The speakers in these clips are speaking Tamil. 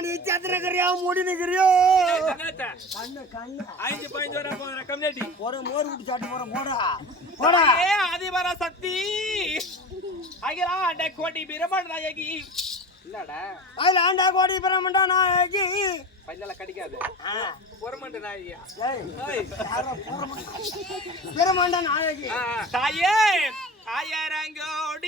ನೀ ಚಂದ್ರಗಿರಿಯ ಮೂಡಿನಗಿರಿಯೋ கண்ணு கண்ணு ஐந்து பதினஞ்சு வர போகிற கம்யூனிட்டி ஒரு மோர் விட்டு சாட்டு போற போடா போடா அதிபர நாயகி இல்லடா அதுல ஆண்டா கோடி பிரமண்டா நாயகி பல்லல கடிக்காது பொறமண்ட நாயகியா பிரமண்ட நாயகி தாயே ஆயிரங்கோடி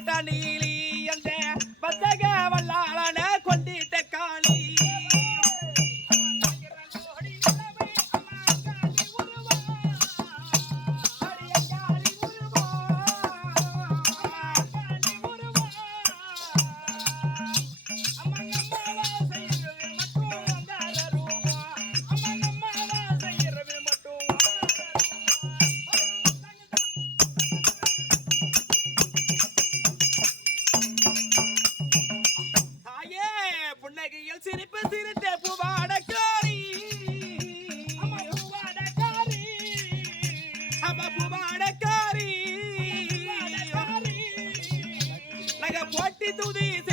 大李。like a do these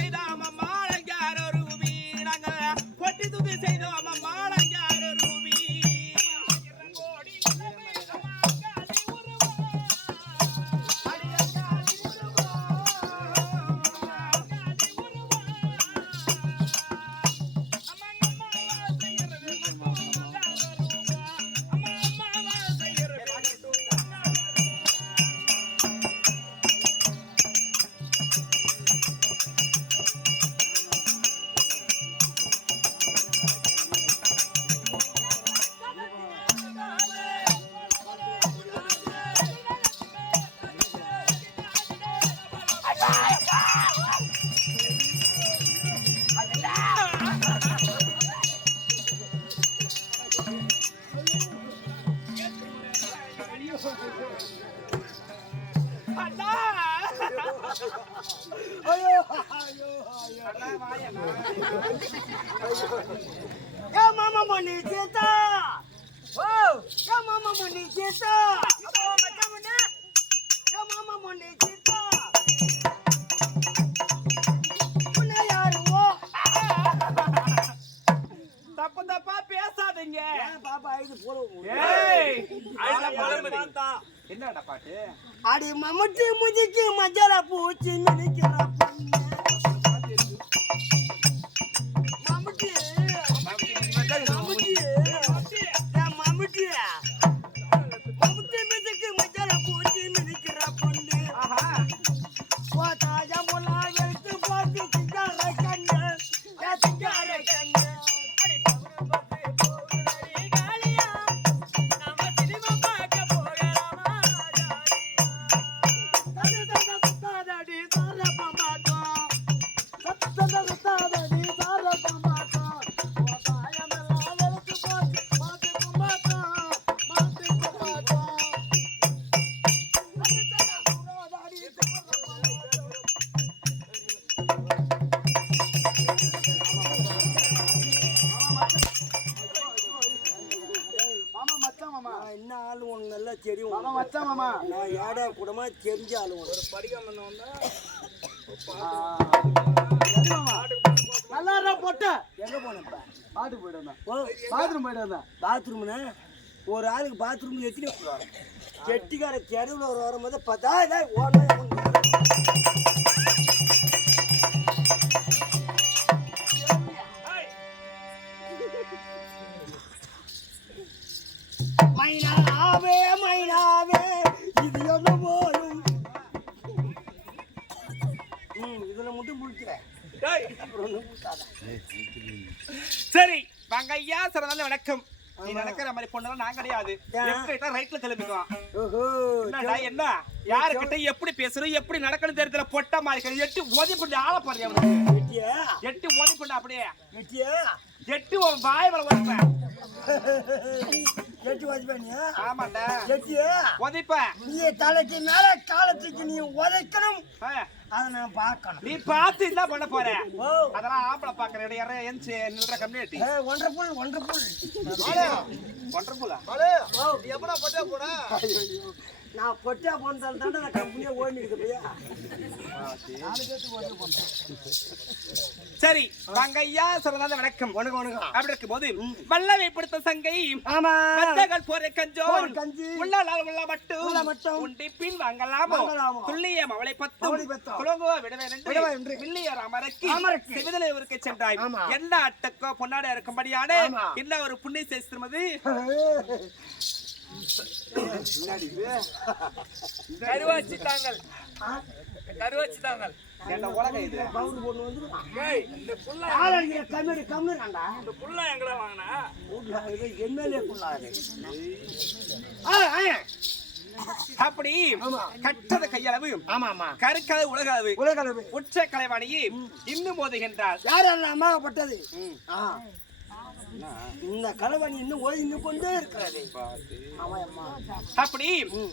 Sita மாமா பொண்ணு சீதா உன்னை தப்பு தப்பா பேசாதீங்க பாப்பா இது போல என்னடா பாட்டு அடி மம்மட்டி முதிக்கு மஜாலா பூ மச்சான் மாமா. நான் என்ன ஆளு உனக்கு நல்லா தெரியும். மாமா மச்சான் மாமா. நான் ஏடா கூடமா தெரிஞ்ச ஆளு சரி மாமா. நல்லா பொட்ட. எங்க போனப்ப? பாட்டுக்கு போயிட்டு பாத்ரூம் போயிட்டு வந்தேன். பாத்ரூம்னா? ஒரு ஆளுக்கு பாத்ரூம் எத்தனை வரும் செட்டிக்கார தெருவில் ஒரு வரும்போது பார்த்தா இதான் ஓடணும் வணக்கம். நீ நடக்கிற மாதிரி பொண்ணெல்லாம் நான் கிடையாது. லெஃப்ட் ரைட்ல கிளம்பிக்குவான் ஓஹோ என்னடா என்ன? யாருக்கிட்ட எப்படி பேசணும் எப்படி நடக்கணும் தெரியல. பொட்ட மாதிரி எட்டு ஓதி பண்ணி ஆள பாரு அவனுக்கு. வெட்டியா? எட்டு ஓதி பண்ண அப்படியே. எட்டு உன் வாய் மேல ஓதிப்பேன் எட்டு வச்சுப்பானியா ஆமாண்டா. எட்டியா உதைப்பேன் நீ தலைக்கு மேல காலத்துக்கு நீ உதைக்கணும் அதை நான் பார்க்கணும். நீ பார்த்து என்ன பண்ண போற? ஓ. அதெல்லாம் ஆம்பளை பாக்குற இடம். யாரும் எந்திச்சு நில்ற கம்யூனிட்டி ஒன்றரை ஒன்றரை ஒன்றரை எப்படா பொட்டா போனா? நான் பொட்டா போனதால தானே அந்த கம்பெனியே பையா சரி வாங்க ஐயா சிறந்த வணக்கம் வணக்கம் வணக்கம் அப்படி இருக்கும் போது வல்லவை பிடித்த சங்கை ஆமா மத்தகள் போற கஞ்சோன் போர் கஞ்சி. உள்ளால் உள்ள மட்டும் உள்ள மட்டும். உண்டி பின் வாங்கலாமோ. துல்லியம் அவளை பத்தும். குலங்கோ விடவே நின்று நின்று. வில்லியர் அமரக்கு. சிவிதலை ஊருக்கு சென்றாய். எந்த அட்டக்கோ பொன்னாட இருக்கும்படியான. என்ன ஒரு புண்ணிய சேர்த்துமது கருவாச்சிட்டாங்கள் கருவாச்சிட்டாங்கள் என்ன உலகம் இது? பவுடர் போட்டு ஏய், இந்த புள்ள கம்மி கம்மி தாண்டா இந்த புள்ள எங்கடா வாங்கினா? இது எம்எல்ஏ குள்ளாது அப்படி ஆமா. கட்டத கையளவு ஆமா ஆமா. கருக்கது உலகளவு. உலக அளவு உச்ச கலைவாணியை இன்னும் மோதுகின்றாள் யார் அம்மாவப்பட்டது ஆ. இந்த கலவாணி இன்னும் ஓய்ந்து கொண்டே இருக்கிறது அப்படி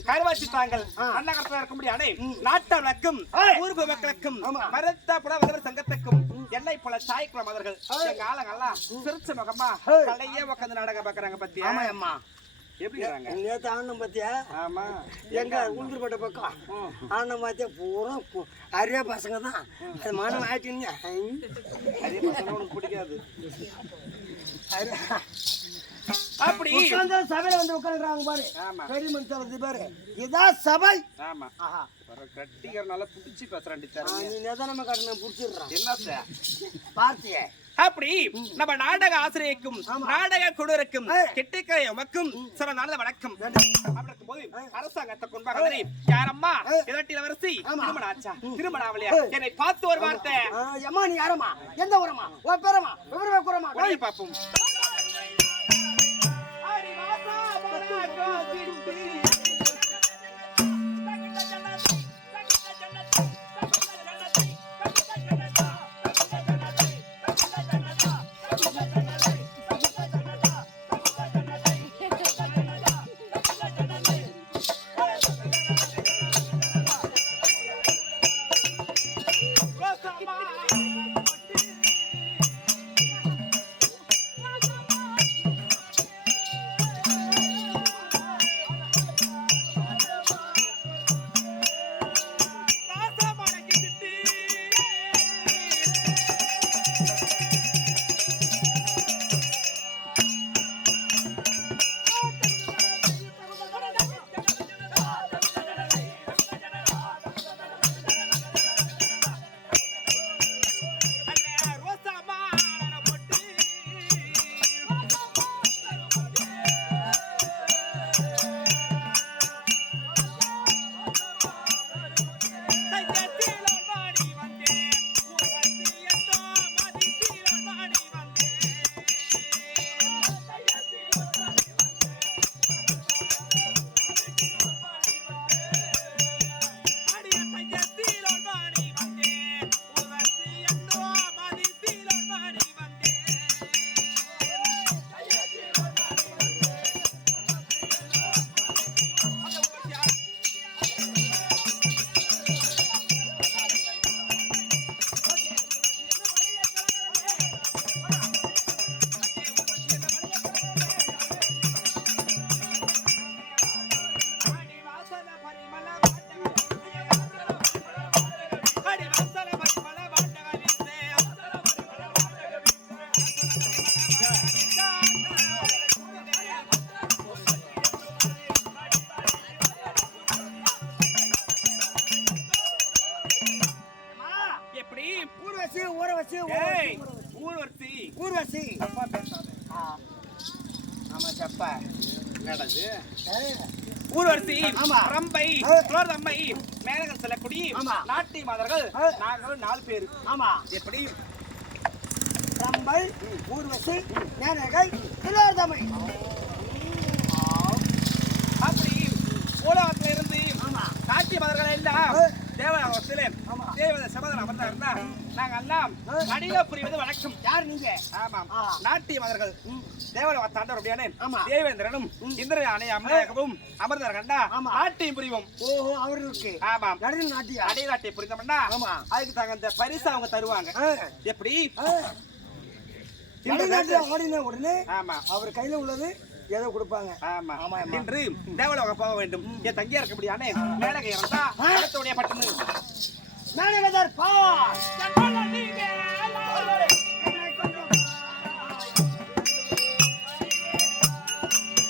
கருவாச்சி தாங்கள் அன்னகரத்தில் இருக்கும்படியானே நாட்ட வழக்கும் ஊர்வ மக்களுக்கும் ஆமா. மரத்த புல வல்லவர் சங்கத்துக்கும் எல்லை போல சாய்க்குளம் அவர்கள் எங்க ஆளுங்கெல்லாம் சிரிச்ச முகமா. கலையே உட்காந்து நாடகம் பாக்குறாங்க பத்தியா? ஆமா அம்மா எப்படி இருக்காங்க நேத்து ஆனந்தம் பத்தியா? ஆமா. எங்க உளுந்துருப்பட்ட பக்கம். ஆனந்தம் பார்த்தியா பூரா அரியா பசங்க தான் அது மனம் ஆயிட்டுங்க அதே பசங்க உனக்கு பிடிக்காது. 哎呀 அப்படி உட்கார்ந்தா சபையில வந்து உட்காந்துக்கிறாங்க பாரு. ஆமா. பெரிய மனுஷன் வந்து பாரு. இதான் சபை. ஆமா. ஆஹா. கட்டிக்கிறனால புடிச்சு பேசுறான் நீ நிதானமா காட்டணும் புடிச்சிடுறான். என்ன சார்? பார்த்தியே. அப்படி நம்ம நாடக ஆசிரியருக்கும் நாடக குழுவிற்கும் கெட்டிக்கரை உமக்கும் சில நல்ல வணக்கம். இருக்கும்போது அரசாங்கத்தை கொண்டாக யாரம்மா? இரட்டில வரிசை. திருமணம் ஆச்சா? திருமணம் ஆகலையா? என்னை பார்த்து ஒரு வார்த்தை. அம்மா நீ யாரம்மா? எந்த ஊரம்மா? உன் பேரம்மா? விவரமா கூறமா உடனே பேசி அப்பா பேசாத ஆமா சப்பா. என்னடது? ஊர்வரிசி பரம்பை தோர்தம்மை மேலகன் செல்லக்குடி நாட்டி மாதர்கள் நாங்கள் நாலு பேர். ஆமா. எப்படி? பரம்பல் ஊர்வசி மேலகை தோர்தம்மை அப்படி கோலாத்துல இருந்து நாட்டிய மதர்கள் எல்லாம் ஆமா. தேவத சபதம் அமர்ந்தாருன்னா நாங்க எல்லாம் ஆ. அடியில புரிவது வழக்கம் யார் நீங்க? ஆமாம். நாட்டிய மதர்கள். தேவலோக தாண்டவருடையான ஆமா. தேவேந்திரனும் இந்திரயானை அம்மனாகவும் அமர்ந்தார் கண்டா. நாட்டியம் புரிவோம். ஓஹோ அவர்களுக்கு. ஆமாம் நடுவில் நாட்டியா? அடைய நாட்டிய புரிந்தோம்னா ஆமா. அதுக்கு தாங்க அந்த பரிசு அவங்க தருவாங்க. எப்படி? உடனே ஆமா. அவர் கையில உள்ளது ஏதோ கொடுப்பாங்க. ஆமா. ஆமா. இன்று தேவலோகம் போக வேண்டும். என் தங்கியா இருக்க முடியானே மேலகை இறந்தா அடுத்தவுடைய பட்டுன்னு.